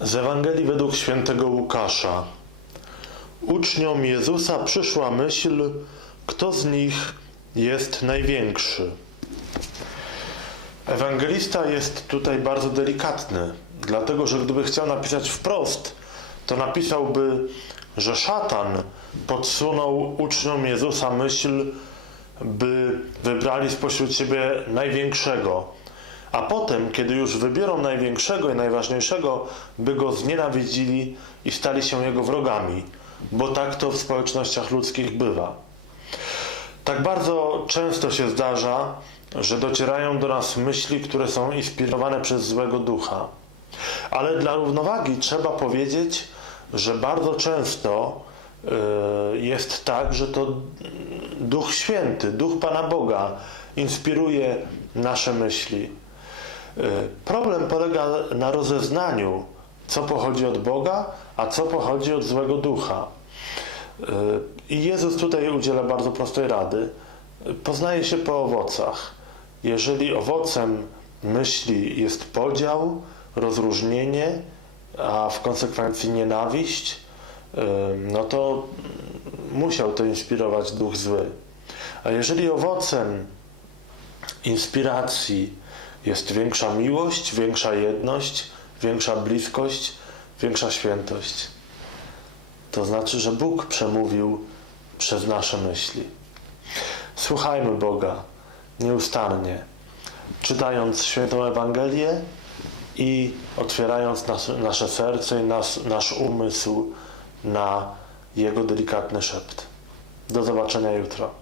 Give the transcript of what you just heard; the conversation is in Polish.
Z Ewangelii według świętego Łukasza. Uczniom Jezusa przyszła myśl, kto z nich jest największy. Ewangelista jest tutaj bardzo delikatny, dlatego że gdyby chciał napisać wprost, to napisałby, że szatan podsunął uczniom Jezusa myśl, by wybrali spośród siebie największego, a potem, kiedy już wybiorą największego i najważniejszego, by go znienawidzili i stali się jego wrogami, bo tak to w społecznościach ludzkich bywa. Tak bardzo często się zdarza, że docierają do nas myśli, które są inspirowane przez złego ducha. Ale dla równowagi trzeba powiedzieć, że bardzo często y, jest tak, że to Duch Święty, Duch Pana Boga inspiruje nasze myśli. Y, Problem polega na rozeznaniu, co pochodzi od Boga, a co pochodzi od złego ducha. Y, I Jezus tutaj udziela bardzo prostej rady. Poznaje się po owocach. Jeżeli owocem myśli jest podział, rozróżnienie, a w konsekwencji nienawiść, y, no to musiał to inspirować duch zły. A jeżeli owocem inspiracji jest większa miłość, większa jedność, większa bliskość, większa świętość, to znaczy, że Bóg przemówił przez nasze myśli. Słuchajmy Boga nieustannie, czytając świętą Ewangelię i otwierając nasze, serce i nas, nasz umysł na Jego delikatny szept. Do zobaczenia jutro.